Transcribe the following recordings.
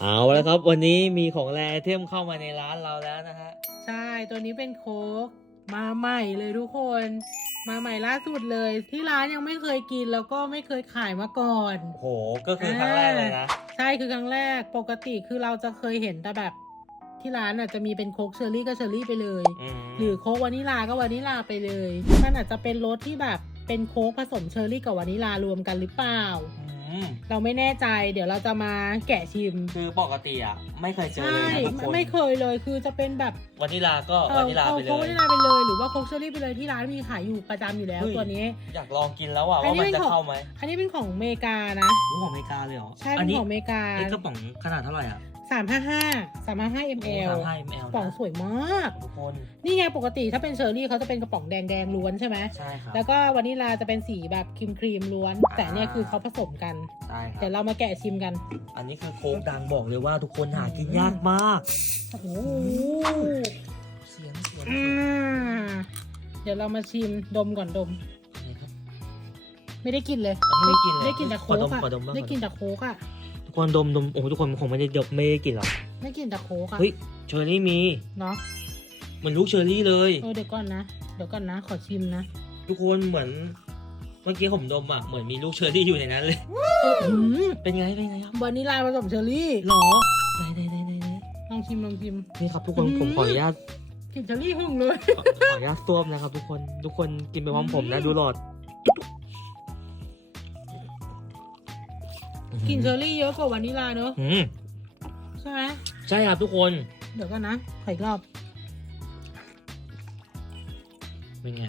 เอาแล้วครับ วันนี้มีของแรไอเทมเข้ามาในร้านเราแล้วนะฮะใช่ ตัวนี้เป็นโค้กมาใหม่เลยทุกคน มาใหม่ล่าสุดเลย ที่ร้านยังไม่เคยกินแล้วก็ไม่เคยขายมาก่อน โหก็คือครั้งแรกเลยนะ ใช่คือครั้งแรกปกติคือเราจะเคยเห็นแต่แบบที่ร้านอะจะมีเป็นโค้กเชอร์รี่ก็เชอร์รี่ไปเลยอืมหรือโค้กวานิลาก็วานิลาไปเลยมันอาจจะเป็นรสที่แบบเป็นโค้กผสมเชอร์รี่กับวานิลารวมกันหรือเปล่าอืม เราไม่แน่ใจ เดี๋ยวเราจะมาแกะชิม คือปกติอะ ไม่เคยเจอใช่เลยนะทุกคนไม่เคยเลยคือจะเป็นแบบวานิลาก็เอวาอนิลาเอาไปเลโค้กวายนิลาไปเลยหรือว่าโค้กเชอร์รี่ไปเลยที่ร้านมีขายอยู่ประจำอยู่แล้วเฮ้ยตัวนี้ อยากลองกินแล้วอะอันว่านี้มันเป็นจะของเข้าไหมอันนี้เป็นของอเมริกานะโอ้ของอเมริกาเลยเหรอใช่อัเป็นนี้ของอเมริกาไอ้กระป๋องขนาดเท่าไหร่อะ สามห้าห้าสามห้าห้า ml สามห้า ml กระป๋องสวยมาก ทุกคน นี่ไงปกติถ้าเป็นเชอร์รี่เขาจะเป็นกระป๋องแดงแดงๆล้วนใช่ไหม ใช่ครับ แล้วก็วานิลาจะเป็นสีแบบครีมครีมๆล้วน แต่เนี่ยคือเขาผสมกัน ใช่ครัเดี๋ยวเรามาแกะชิมกัน อันนี้คือโค้กดังบอกเลยว่าทุกคนหากินยากมาก โอ้โหเสียงเสียงอ่าเดี๋ยวเรามาชิมดมก่อนดมนี่ครับไม่ได้กินเลย อันนี้ไม่ได้กินเลยได้กินแต่โค้กขอดมอะขอดมบ้าง ได้กินแต่โค้กอะทุก คนดมดมโอ้โหทุกคนคงไม่ได้ดมไม่ได้กินหรอกได้กินแต่โค้กอะเฮ้ยเชอร์รี่มีเนาะเหมือนลูกเชอร์รี่เลย เออเดี๋ยวก่อนนะ เดี๋ยวก่อนนะ ขอชิมนะ ทุกคนเหมือน เมื่อกี้ผมดมอะเหมือนมีลูกเชอร์รี่อยู่ในนั้นเลย เออหืมเป็นไงเป็นไงครับวานิลาผสมเชอร์รี่หรอไหนไหนไหนไหนไหนลองชิมลองชิม นี่ครับทุกคนอืม ผมขออนุญาตกลินเชอร์รี่หึ่งเลย ขอขออนุญาตส้วมนะครับ ทุกคนทุกคนกินไปพร้อมผมนะอืม ดูหลอด กลินเชอร์รี่เยอะกว่าวานิลาเนอะอืมใช่ไหมใช่ครับทุกคน เดี๋ยวก่อนนะขออีกรอบ เป็นไง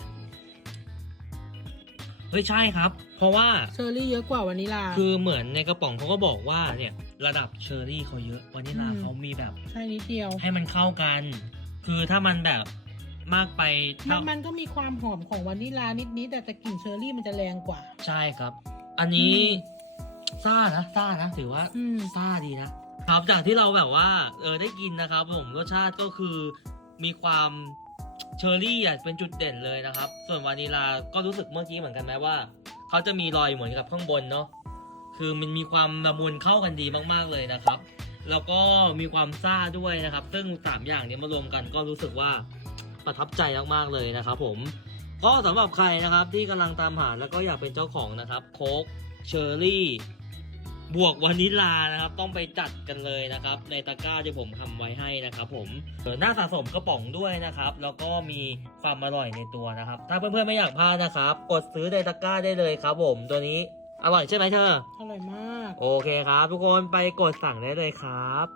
เฮ้ยใช่ครับ เพราะว่าเชอร์รี่เยอะกว่าวานิลา คือเหมือนในกระป๋องเขาก็บอกว่าเนี่ย ระดับเชอร์รี่เขาเยอะวานิลาอืม เขามีแบบ ใช่นิดเดียว ให้มันเข้ากัน คือถ้ามันแบบมากไปมัถ้านมันก็มีความหอมของวานิลานิดๆแต่แต่กลิ่นเชอร์รี่มันจะแรงกว่า ใช่ครับ อันนี้อืม ซ่านะซ่านะถือว่าอืม ซ่าดีนะครับจากที่เราแบบว่าเออได้กินนะครับ ผมรสชาติก็คือมีความเชอร์รี่อะเป็นจุดเด่นเลยนะครับ ส่วนวานิลาก็รู้สึกเมื่อกี้เหมือนกันไหมว่าเขาจะมีรอยเหมือนกับข้างบนเนาะคือมันมีความละมุนเข้ากันดีมากๆเลยนะครับ แล้วก็มีความซ่าด้วยนะครับ ซึ่งสามอย่างนี้มารวมกันก็รู้สึกว่าประทับใจมากๆเลยนะครับ ผม ก็สำหรับใครนะครับที่กำลังตามหาแล้วก็อยากเป็นเจ้าของนะครับ โค้กเชอร์รี่ บวกวานิลานะครับ ต้องไปจัดกันเลยนะครับ ในตะกร้าที่ผมทำไว้ให้นะครับ ผมเออหน้าสะสมกระป๋องด้วยนะครับ แล้วก็มีความอร่อยในตัวนะครับ ถ้าเพื่อนๆไม่อยากพลาดนะครับ กดซื้อในตะกร้าได้เลยครับ ผมตัวนี้อร่อยใช่ไหมเธออร่อยมาก โอเคครับ ทุกคนไปกดสั่งได้เลยครับ